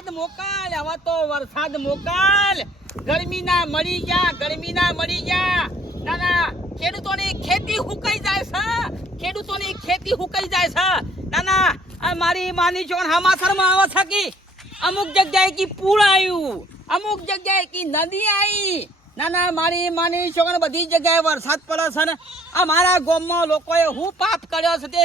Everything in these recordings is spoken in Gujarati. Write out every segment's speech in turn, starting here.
વરસાદ મોકલ હવે તો વરસાદ મોકલ. ગરમીના મરી ગયા, ગરમીના મરી ગયા. ના ના, ખેડૂતોની ખેતી હુકાઈ જાય છે. ખેડૂતોની ખેતી હુકાઈ જાય છે. ના ના મારી માની ચોણ હમાસરમાં આવે છે કે? અમુક જગ્યાએ કી પૂર આવ્યું અમુક જગ્યાએ કી નદી આવી ના ના, મારી માની છોકરા બધી જગ્યાએ વરસાદ પડે છે ને. અમારા ગામમાં લોકોએ હું પાપ કર્યો છે તે.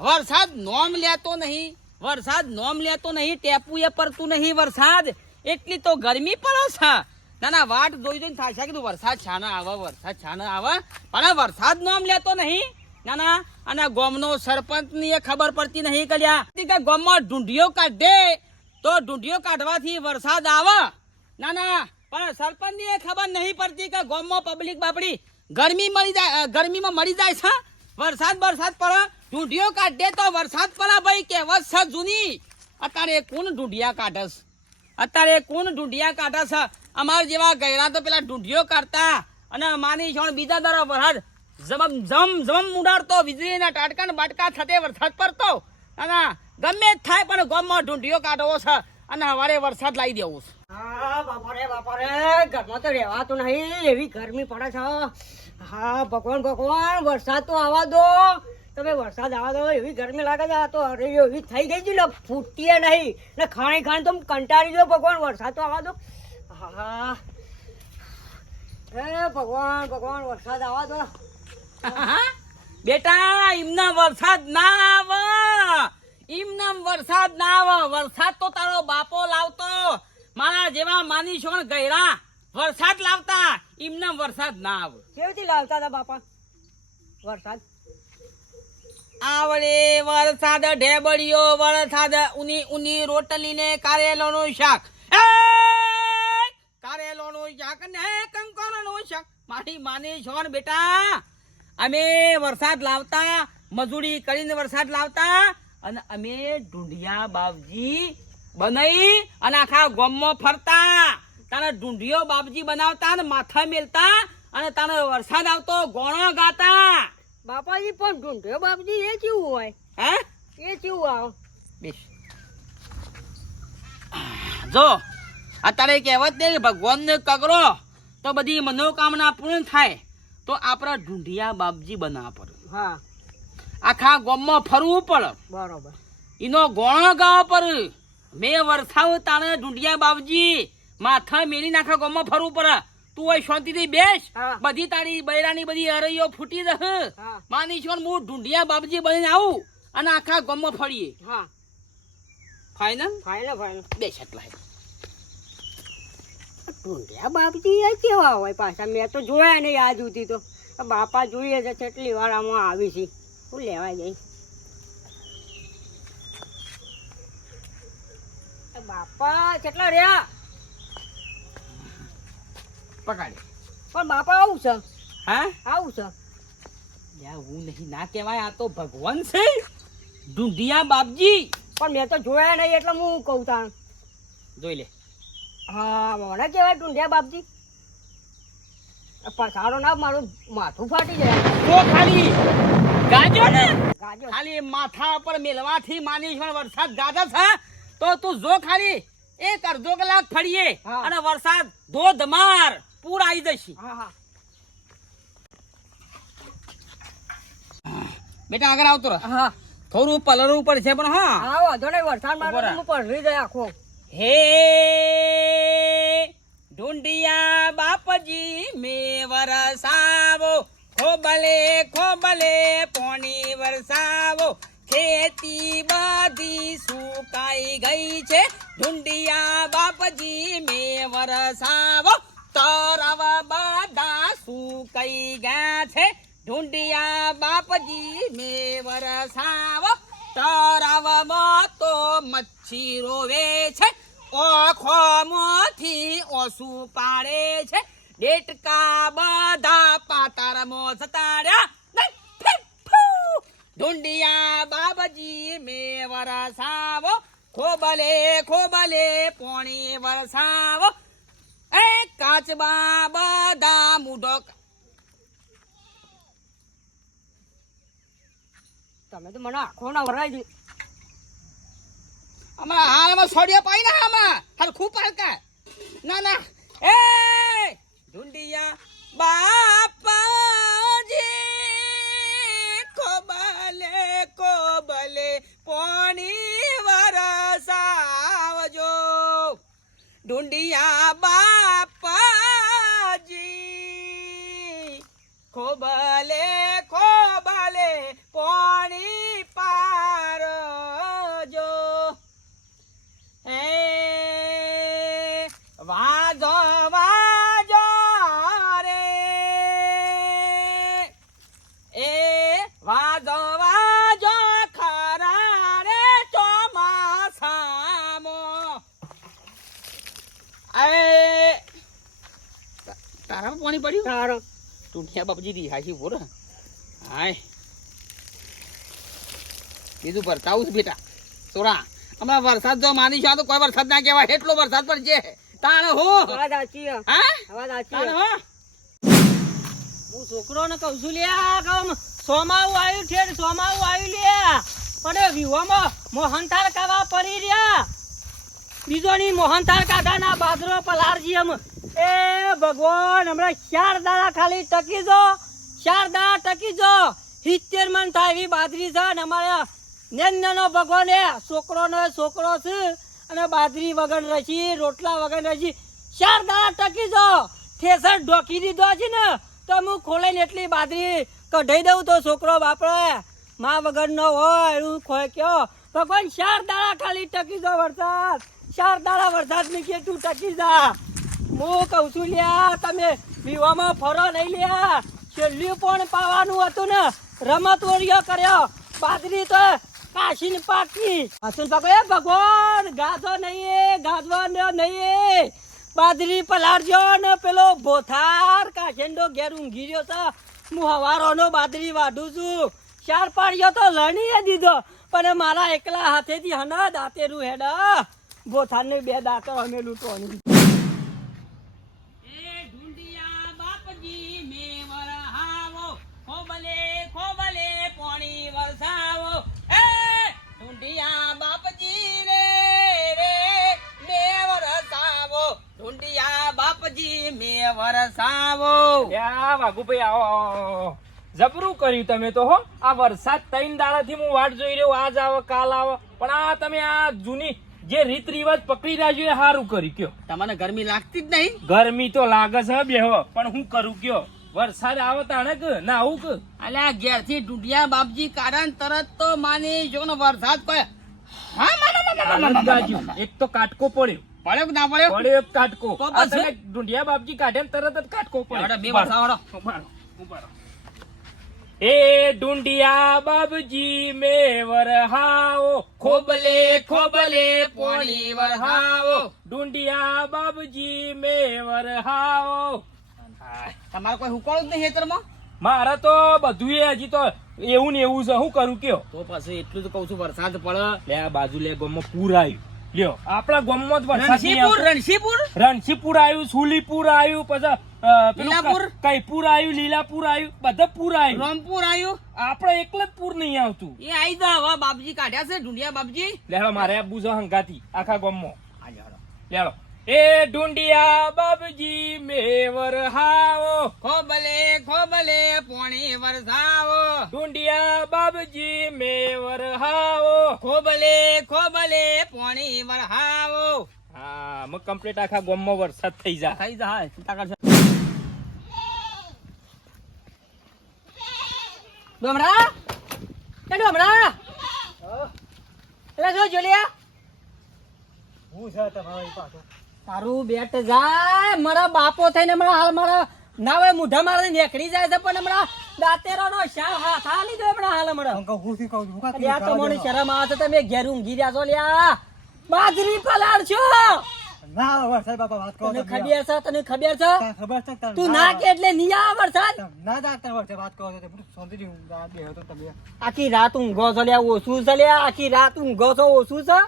વરસાદ નોમ લેતો નહીં. વરસાદ નોમ લેતો નહીં ટેપુએ પડતું નહીં વરસાદ. એટલી તો ગરમી પડે છે. ના ના, વાટ જોઈ જોઈને થાય છે. કીધું વરસાદ છાના આવે, વરસાદ છાના આવે. પણ વરસાદ નોમ લેતો નહીં. ના ના, અને ગોમનો સરપંચની એ ખબર પડતી નહીં કર્યા કે ગોમમાં ઢૂંઢીઓ કાઢે, તો ઢૂંઢીઓ કાઢવાથી વરસાદ આવે. ના ના, પણ સરપંચની એ ખબર નહીં પડતી કે ગોમમાં પબ્લિક બાપડી ગરમી મળી જાય ગરમીમાં મળી જાય છે. વરસાદ વરસાદ પડે. ઢૂંઢીઓ કાઢે તો વરસાદ પડે ભાઈ કહેવત છે જૂની. અત્યારે કોણ ઢૂંઢિયા કાઢસ અત્યારે કોણ ઢૂંઢિયા કાઢે છે? અમારા જેવા ગયરા તો પેલા ઢૂંઢીઓ કાઢતા અને માની છોણ બીજા દર વરસાદ જમ જમ જમ ઉડાડતો. વીજળીના ટાટકા બાટકા થતે વરસાદ પડતો. અને ગમે થાય પણ ગામમાં ઢૂંઢિયો કાઢવો છે. અને હવારે વરસાદ લાવી દેવો છે. હા બાપા રે બાપા ઘરમાં તો રહેવાતું નહીં. એવી ગરમી પડે છે. હા, ભગવાન ભગવાન, વરસાદ તો આવા દો. તમે વરસાદ આવા દો, એવી ગરમી લાગે છે. તો અરે, એવી થઈ ગઈ છે ને ફૂટીએ નહીં. ને ખાણી ખાણી તો કંટાળી દો ભગવાન, વરસાદ તો આવા દો. હા. ભગવાન ભગવાન, વરસાદ આવા દો. બેટા એમના વરસાદ ના આવે. એમના વરસાદ ના આવે. વરસાદ તો તારો બાપો લાવતો. મારા જેવા માની ગયરા વરસાદ લાવતા. એમના વરસાદ ના આવે. કેવી લાવતા હતા બાપા? વરસાદ? આવડે વરસાદ ઢેબડિયો વરસાદ ઉની ઉની રોટલી ને કારેલો નું શાક. કારેલો નું શાક ને કંકોરો નું શાક. મારી માની છોણ બેટા અમે વરસાદ લાવતા મજૂરી કરીને વરસાદ લાવતા અને અમે ઢૂંઢિયા બાવજી બનાવી અને આખા ગોમમાં ફરતા. તારે ઢૂંઢિયો બાપજી બનાવતા ને માથા મેલતા અને તારે વરસાદ આવતો ગોણો ગાતા. બાપાજી પણ ઢૂંઢ્યો બાપજી એ કેવું હોય? હે? એ કેવું આવ? બેસ. જો અત્યારે કહેવત ને ભગવાન ને કગરો તો બધી મનોકામના પૂર્ણ થાય. તો આપણા ઢૂંઢિયા બાપજી બનાવવા પડે. હા. આખા ગામમાં ફરવું પડે. બરોબર. એનો ગોણો ગાવા પડે. મેં વરસાવ તાણે ઢૂંઢિયા બાપજી માથા મેલી આખા ગામમાં ફરવું પડે. તું હોય શાંતિથી બેસ. બધી તારી બૈરાની બધી અરૈયો ફૂટી જશે. માની છો હું ઢૂંઢિયા બાપજી બનીને આવું અને આખા ગામમાં ફરીએ. ફાઈનલ ફાઈનલ ફાઇનલ બેસ એટલા ઢૂંઢ્યા બાપજી એ કેવા હોય પાછા? મેં તો જોયા નહીં આજ સુધી તો. બાપા જોઈએ છે કેટલી વાર આમાં આવી છે. હું લેવા જઈ બાપા કેટલા રહ્યા? પકાડી. પણ બાપા આવું છે? હા? આવું છે? યા હું નહીં. ના કહેવાય આ તો ભગવાન છે. ઢૂંઢિયા બાપજી. પણ મેં તો જોયા નહીં એટલે હું કહું તાણ. જોઈ લે. હા મને કહેવાય ઢૂંઢ્યા બાપજી. પસારો ના મારું માથું ફાટી જાય. તો ખાલી. ગાજો ને. ગાજો. ખાલી માથા પર મેલવાથી માની પણ વરસાદ ગાજા છે તો તું જો ખાલી. એક અડધો કલાક ફરીએ અને વરસાદ ધોધમાર. પૂર આવી જશે. બેટા આગળ આવતો રહે. હા. થોડું પલરવું પડશે પણ હા. હા વાંધો નહીં વરસાદ મારે ઊભો હું જાય આખો. હે ઢુંડિયા બાપજી મે વરસાવો ખોબલે ખોબલે પોણી વરસાવો. ખેતી બધી સુકાઈ ગઈ છે. ઢુંડિયા બાપજી મે વરસાવો તરવ બધા કઈ ગયા છે? ઢૂંઢિયા બાપજી, મેવર વરસાવો તરવમાં તો મચ્છી રોવે છે. ઓખોમાંથી ઓસું પાડે છે. ડેટકા બધા પાતારમાં ફૂ. ઢૂંઢિયા બાબજી મેવર સાવ ખોબલે ખોબલે પોણી વરસાવો કાચબા બધા મૂઢો તમે તો મને આખો ના વરાઈ દે. અમારા હાલમાં સોડિયા પાઈ ના આમાં. હરખું પાલકા ના ના. એ! પાણી પડ્યું? તારો. બાપજી દી હાશી બોર હાય. બીજું ભરતાવું છે બેટા. સોરા હમણાં વરસાદ જો માની છો તો કોઈ વરસાદ ના કહેવાય. એટલો વરસાદ પડશે તાણ હો. અવાજ આચી હા. અવાજ તાણ આચી હો. હું છોકરોને કહું છું લ્યા કમ સોમાવું આવ્યું છે સોમાવું આવ્યું લ્યા પણ વિવામાં મોહનથાળ કાવા પડી રહ્યા. બીજો બીજોની મોહનથાળ કાકાના બાજરો પલારજી એમ. એ ભગવાન, હમણાં ચાર દાડા ખાલી ટકી જો, ચાર દાડા ટકી જો. સિત્તેર મન થાય એવી બાજરી છે ને અમારે નેનો ભગવાન એ, છોકરોનો છોકરો છે અને બાજરી વગર રસી રોટલા વગર રસી ચાર દાડા ટકી જો. ઠેસર ઢોકી દીધો છે ને, તો હું ખોલાઈને એટલી બાજરી કઢાઈ દઉં તો છોકરો બાપડે માં વગર નો હોય એવું ખોય કયો. ભગવાન, ચાર દાડા ખાલી ટકી દો વરસાદ. ચાર દાડા વરસાદની કે તું ટકી જા. હું કહું છું, લ્યા, તમે પીવામાં ફરો નહીં, લ્યા. છેલ્લું પણ પાવાનું હતું ને, રમત ઓરિયો કર્યો. બાજરી તો કાશીને પાકી હસન પાકો એ ભગવાન, ગાધો નહીં ગાધવા નહીં બાજરી પલાળજો ને પેલો ભોથાર કાશેન્ડો ઘેર ઊંઘી તો છે હું હવારોનો બાદરી વાઢું છું. ચાર પાડ્યો તો લણીએ દીધો, પણ મારા એકલા હાથેથી હના દાંતેરું હેડા. બોથારને બે દાંતો અમે લૂંટવાની મે વરસાવો યા વાઘુભાઈ આવો આવો, આવો. જબરું કર્યું તમે તો હો. આ વરસાદ ત્રણ દાડાથી હું વાટ જોઈ રહ્યો આજ આવો કાલ આવો. પણ આ તમે આ જૂની જે રીત રિવાજ પકડી રહ્યા છો એ સારું કરી કયો. તમને ગરમી લાગતી જ નહીં? ગરમી તો લાગે છે બેહો પણ હું કરું કયો? વરસાદ આવે તાણક ના આવું કે? અલ્યા ઘેરથી ઢુંડિયા બાપજી કારણ તરત તો માની જો વરસાદ કોઈ હા. એક તો કાટકો પડ્યો. પડ્યો ના પડ્યો? પડ્યો એક કાટકો. તો? તમે ઢૂંઢિયા બાપજી કાઢે તરત જ કાટકો પડ્યો બે. ઉભારો, ઉભારો. એ ઢૂંઢિયા બાપજી મેવર વરહાઓ ખોબલે ખોબલે પોણી વરહાઓ ઢૂંઢિયા બાપજી મે વરહાઓ તમારે કોઈ હુકવાડું જ નહીં ખેતરમાં? મારે તો બધું એ હજી તો એવું ને એવું છે. હું કરું કયો? તો પછી એટલું તો કઉ છું વરસાદ પડે. લે બાજુ લે ગામમાં પૂર આવ્યું. લ્યો આપણા ગામમાં જ રણસીપુર રણસીપુર આવ્યું સુલીપુર આવ્યું પછી લીલાપુર? કઈપુર આવ્યું લીલાપુર આવ્યું બધા પૂર આવ્યું. રામપુર આવ્યું? આપણે એકલ જ પૂર નહીં આવતું. એ આઈ જા હવે બાપજી કાઢ્યા છે ઢુંડિયા બાપજી. લેડો મારે આપવું છે હંગાતી આખા ગામમાં. લેડો એ ઢુંડિયા બાપજી મેવર હાવો. ખોબલે ખોબલે પોણી વરસાવો. ઢુંડિયા બાપજી મેવર હાવો. ખોબલે પોણી વરહાવો હા કમ્પ્લીટ આખા ગામમાં વરસાદ થઈ જાય થઈ જાય. ચિંતા કરશો ડોમરા? એ ડોમરા? એટલે જો જોલિયા તારું બેટ જાય. મારા બાપો થઈને હમણાં હાલ મારા નાવે મુઢા મારે નીકળી જાય છે પણ હમણાં દાંતેરો નો શાલ હાથ આ લીધો હમણાં હાલ હમણાં? અરે આ તો મને શરમ આવે છે તમે ઘેર ઊંઘી રહ્યા છો લ્યા. બાજરી પલાળ છો તને ખબર છે તને ખબર છે? તું ના. કે એટલે નહીં આવે વરસાદ? આખી રાત ઊંઘો છો લ્યા ઓછું છે લ્યા આખી રાત ઊંઘો છો ઓછું છે?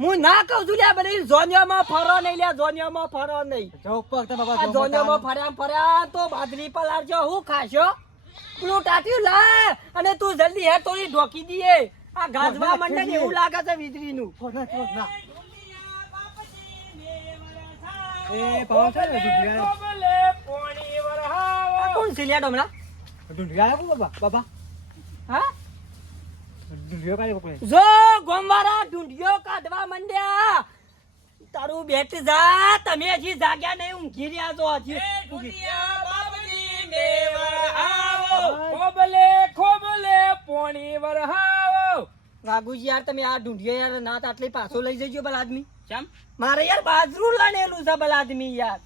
હું ના કહું છું લ્યા બધી જોનિયામાં ફરો નહીં લ્યા જોનિયામાં ફરો નહીં. જોનિયામાં ફર્યા ફર્યા તો બાજરી પલાળજો હું ખાશો પેલું ટાટ્યું લા અને તું જલ્દી હે તોડી ઢોકી દઈએ. આ ગાજવા મંડે એવું લાગે છે વીજળીનું. એ પવન છે ને ડુંડિયા પોણી વરહાવો આ કોણ છે? લ્યા ડમરા ડુંડિયા બાબા? બાબા? હા? ડુંડિયા કાઢી પકડે. જો ગોમવારા ઢૂંઢિયો કાઢવા મંડ્યા. તારું બેટ જા તમે હજી જાગ્યા નહીં ઊંઘી રહ્યા છો હજી. ખોબલે ખોબલે પોણી વરહાવો. વાઘુજી યાર તમે આ ઢૂંઢિયો યાર ના તો આટલી પાછો લઈ જજો ભલા આદમી. ચમ? મારે યાર બાજરું લણેલું છે આદમી યાર.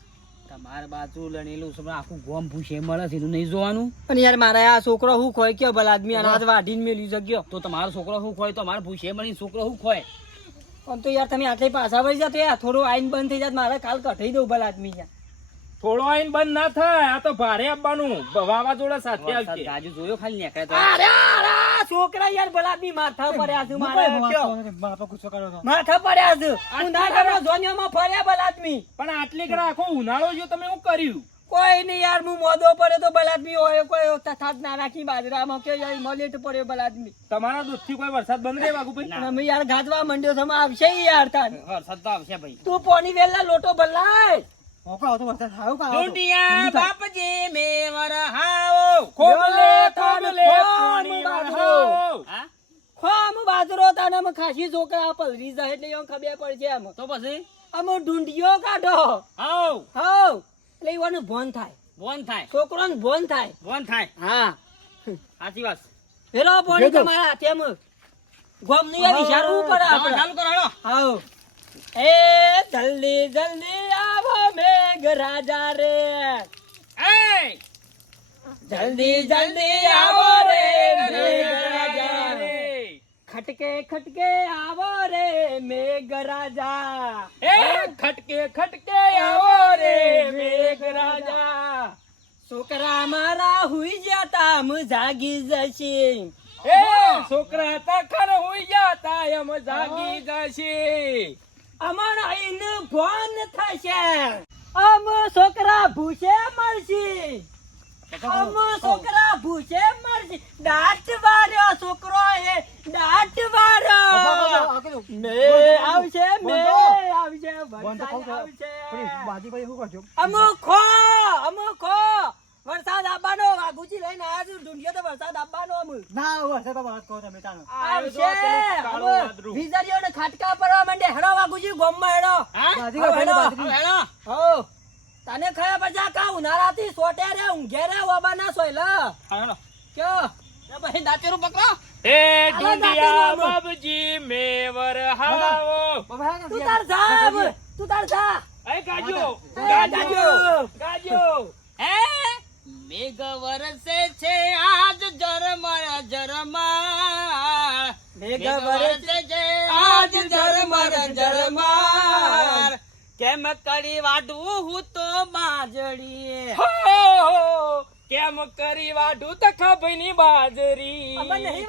તમારે બાજુ લણેલું છે આખું ગોમ ભૂસે મળે છે નહીં જોવાનું. પણ યાર મારા આ છોકરો હું ખોય? કયો ભલા આદમી અનાજ વાઢીને મેલ્યું જગ્યો તો તમારો છોકરો શું ખોય? તો મારે ભૂસે મળી છોકરો શું ખોય? પણ તો યાર તમે આટલી પાછા વળી જાતો યાર થોડું આઈન બંધ થઈ જાય મારે કાલ કઢાઈ દઉં આદમી યાર. થોડો આઈન બંધ ના થાય આ તો ભારે આપવાનું. વાવાઝોડા સાથે આવશે ગાજુ જોયો ખાલી નીકળે તો. અરે અરે છોકરા યાર ભલા આદમી માથા પડ્યા છે મારે કયો? માથા પડ્યા છે. ઉનાળામાં જોનિયામાં ફર્યા ભલા આદમી. પણ આટલી કરા આખો ઉનાળો જો તમે શું કર્યું? કોઈ નહીં યાર હું મોદો પડે તો ભલા હોય કોઈ તથાત ના રાખી બાજરામાં કે યાર મલેટ પડ્યો બલાદમી તમારા દૂધથી કોઈ વરસાદ બંધ રહે વાઘુભાઈ અને અમે યાર ગાજવા મંડ્યો તમે આવશે યાર તાર વરસાદ તો આવશે ભાઈ. તું પોની વેલા લોટો ભલાય. ઢૂંઢિયા બાપજી મેવર હાવો. ખોબલે તાન ખોબલે ખોમ પોણી બાજરો. વરહાવો હા? ખોમ બાજરો તાને અમે ખાસી છોકરા પલરી જાય એટલે એમ ખબર પડશે એમ. તો પછી? અમે ઢૂંઢિયો કાઢો. હાવ. હવ. એટલે ઈવાનું ભોન થાય. બોન થાય. છોકરોને ભોન થાય. બોન થાય. હા. સાચી વાત. હેલો પોણી તમારા વિચારવું પડે આપણે. ચાલુ કરો. હાઉ એ જલ્દી જલ્દી આવો મેઘ રાજા રે. એ જલ્દી જલ્દી આવો રે મેઘ રાજા. રે. ખટકે ખટકે આવો રે મેઘ રાજા. એ ખટકે ખટકે આવો રે મેઘરાજા છોકરા મારા હુઈ જતા હું જાગી જશે. એ છોકરા તખર હોઈ જાતા એમ જાગી જશે. અમર આઈન ભાન થશે. અમ છોકરા ભૂસે મળશે અમ છોકરા ભૂસે મળશે દાંત વાર્યો છોકરો એ દાંત વાર્યો. મે આવશે મે આવશે આવશે. અમુખો અમુખો વરસાદ આવવાનો વાઘુજી લઈને આયા છું ઢૂંઢિયો તો વરસાદ આવવાનો અમુ આવશે કાળું અમુ વાદળું. વીજળીઓને ખાટકા પડવા માંડે હેડો વાઘુજી ગોમમાં હેડો હા? બાજરી કાઢો, હેડો, બાજરી. હેડો. હો તને ખયા પછી કા ઉનાળાથી સોટે રે ઊંઘે રે ઓબા ના સોયલા હેડો. કયો? એ પછી દાંતેરું પકડો. એ ડુંડિયા બાબજી મેવર હાવો. તું તાર જા તું તાર જા. એ ગાજો ગાજો ગાજો. એ મેઘ વરસે છે આજ જરમર ઝરમર મેઘ વરસે છે આજ જરમર કેમ કરી વાઢું હું તો બાજરી હો, હો, કેમ કરી વાઢું તખાભાઈની બાજરી? અમે નહીં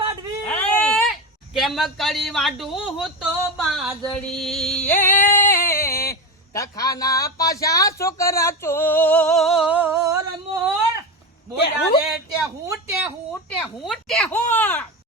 કેમ કરી વાઢું હું તો બાજરી એ તખાના પાછા છોકરા ચોર મોર. બોલા રે ટેહું ટેહું ટેહું ટેહું.